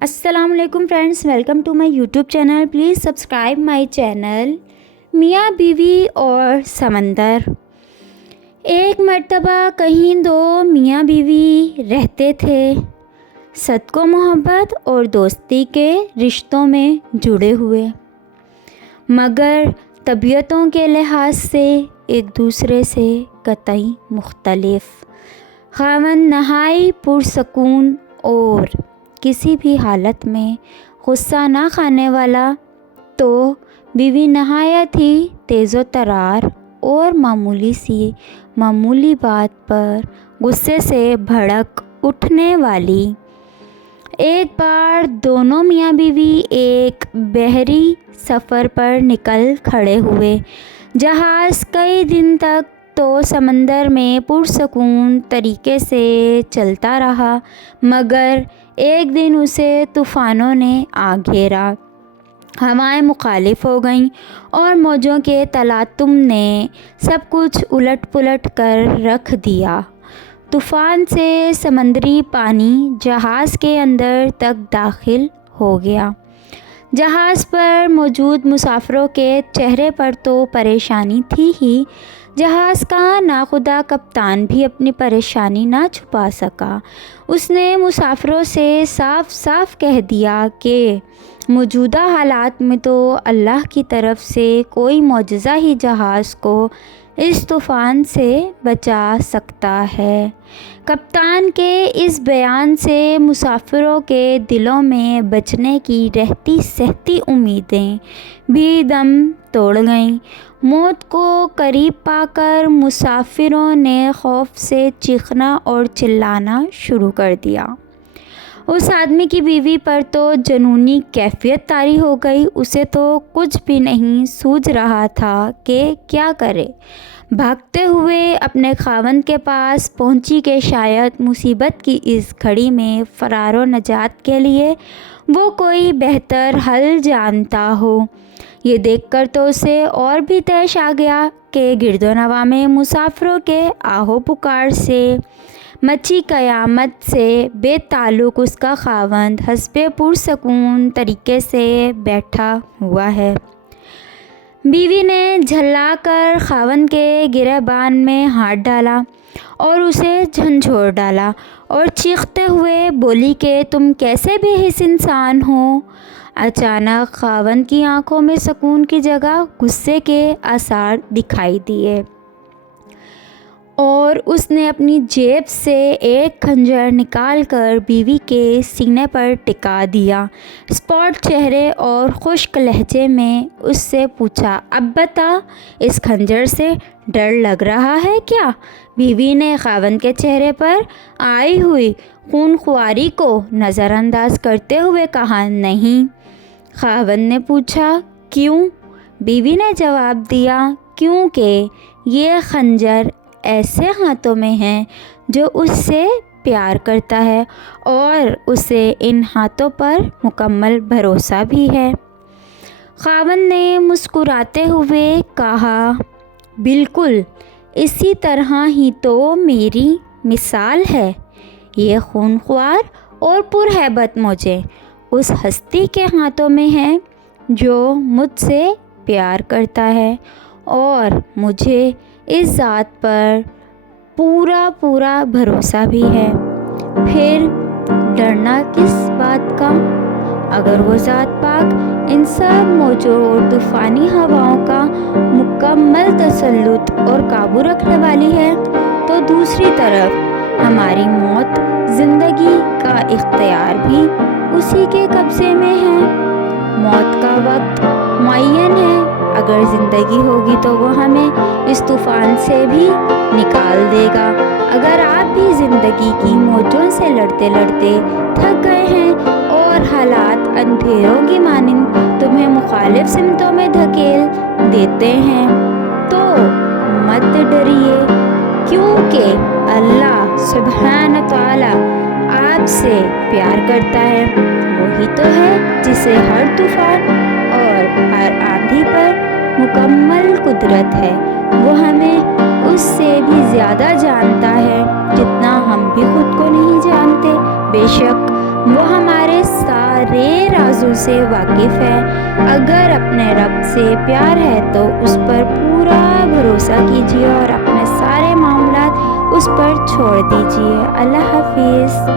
السلام علیکم friends, welcome to my YouTube channel. Please subscribe my channel. میاں بیوی اور سمندر. ایک مرتبہ کہیں دو میاں بیوی رہتے تھے، صدق و محبت اور دوستی کے رشتوں میں جڑے ہوئے، مگر طبیعتوں کے لحاظ سے ایک دوسرے سے قطعی مختلف. خاوند نہائی پرسکون اور کسی بھی حالت میں غصہ نہ کھانے والا، تو بیوی نہایت ہی تیز و ترار اور معمولی بات پر غصے سے بھڑک اٹھنے والی. ایک بار دونوں میاں بیوی ایک بحری سفر پر نکل کھڑے ہوئے. جہاز کئی دن تک تو سمندر میں پرسکون طریقے سے چلتا رہا، مگر ایک دن اسے طوفانوں نے آ گھیرا. ہوائیں مخالف ہو گئیں اور موجوں کے تلاطم نے سب کچھ الٹ پلٹ کر رکھ دیا. طوفان سے سمندری پانی جہاز کے اندر تک داخل ہو گیا. جہاز پر موجود مسافروں کے چہرے پر تو پریشانی تھی ہی، جہاز کا ناخدا کپتان بھی اپنی پریشانی نہ چھپا سکا. اس نے مسافروں سے صاف صاف کہہ دیا کہ موجودہ حالات میں تو اللہ کی طرف سے کوئی معجزہ ہی جہاز کو اس طوفان سے بچا سکتا ہے. کپتان کے اس بیان سے مسافروں کے دلوں میں بچنے کی رہتی سہتی امیدیں بھی دم توڑ گئیں. موت کو قریب پا کر مسافروں نے خوف سے چیخنا اور چلانا شروع کر دیا. اس آدمی کی بیوی پر تو جنونی کیفیت طاری ہو گئی. اسے تو کچھ بھی نہیں سوجھ رہا تھا کہ کیا کرے. بھاگتے ہوئے اپنے خاوند کے پاس پہنچی کہ شاید مصیبت کی اس گھڑی میں فرار و نجات کے لیے وہ کوئی بہتر حل جانتا ہو. یہ دیکھ کر تو اسے اور بھی طیش آ گیا کہ گرد و نواح میں مسافروں کے آہو پکار سے مچی قیامت سے بے تعلق اس کا خاوند حسب پرسکون طریقے سے بیٹھا ہوا ہے. بیوی نے جھلا کر خاوند کے گریبان میں ہاتھ ڈالا اور اسے جھنجھوڑ ڈالا اور چیختے ہوئے بولی کہ تم کیسے بے حس انسان ہو. اچانک خاوند کی آنکھوں میں سکون کی جگہ غصے کے آثار دکھائی دیے اور اس نے اپنی جیب سے ایک خنجر نکال کر بیوی کے سینے پر ٹکا دیا. اسپاٹ چہرے اور خشک لہجے میں اس سے پوچھا، اب بتا، اس خنجر سے ڈر لگ رہا ہے کیا؟ بیوی نے خاوند کے چہرے پر آئی ہوئی خونخواری کو نظر انداز کرتے ہوئے کہا، نہیں. خاوند نے پوچھا، کیوں؟ بیوی نے جواب دیا، کیونکہ یہ خنجر ایسے ہاتھوں میں ہے جو اس سے پیار کرتا ہے اور اسے ان ہاتھوں پر مکمل بھروسہ بھی ہے. خاوند نے مسکراتے ہوئے کہا، بالکل اسی طرح ہی تو میری مثال ہے. یہ خونخوار اور پرہیبت موجیں اس ہستی کے ہاتھوں میں ہیں جو مجھ سے پیار کرتا ہے اور مجھے اس ذات پر پورا بھروسہ بھی ہے. پھر ڈرنا کس بات کا؟ اگر وہ ذات پاک ان سب موجوں اور طوفانی ہواؤں کا مکمل تسلط اور قابو رکھنے والی ہے تو دوسری طرف ہماری موت زندگی کا اختیار بھی اسی کے قبضے میں ہے. موت کا وقت معین ہے. اگر زندگی ہوگی تو وہ ہمیں اس طوفان سے بھی نکال دے گا. اگر آپ بھی زندگی کی موجوں سے لڑتے لڑتے تھک گئے ہیں اور حالات اندھیروں کی مانند تمہیں مخالف سمتوں میں دھکیل دیتے ہیں تو مت ڈریے، کیونکہ اللہ سبحانہ تعالی آپ سے پیار کرتا ہے. وہی تو ہے جسے ہر طوفان اور ہر آندھی پر مکمل قدرت ہے. وہ ہمیں اس سے بھی زیادہ جانتا ہے جتنا ہم بھی خود کو نہیں جانتے. بے شک وہ ہمارے ساتھ سارے رازوں سے واقف ہے۔ اگر اپنے رب سے پیار ہے تو اس پر پورا بھروسہ کیجیے اور اپنے سارے معاملات اس پر چھوڑ دیجیے۔ اللہ حافظ۔